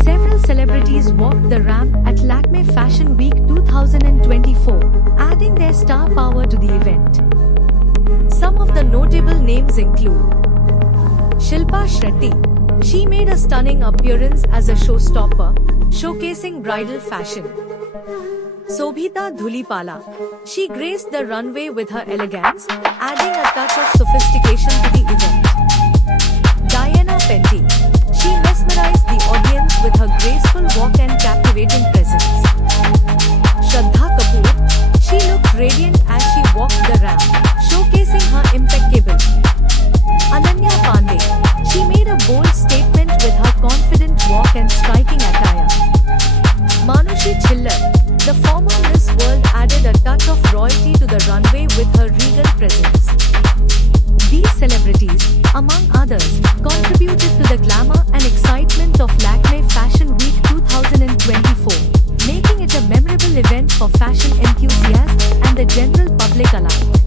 Several celebrities walked the ramp at Lakme Fashion Week 2024, adding their star power to the event. Some of the notable names include Shilpa Shetty. She made a stunning appearance as a showstopper, showcasing bridal fashion. Sobhita Dhulipala. She graced the runway with her elegance, adding a touch of sophistication to the event. Diana Penty. She mesmerized the audience with her graceful walk and captivating presence. Shraddha Kapoor. She looked radiant as she walked the ramp, showcasing her impeccable. Ananya Pandey. She made a bold statement with her confident walk and striking attire. Manushi Chillar. The former Miss World added a touch of royalty to the runway with her regal presence. These celebrities, among others, contributed to the glamour and excitement of Lakme Fashion Week 2024, making it a memorable event for fashion enthusiasts and the general public alike.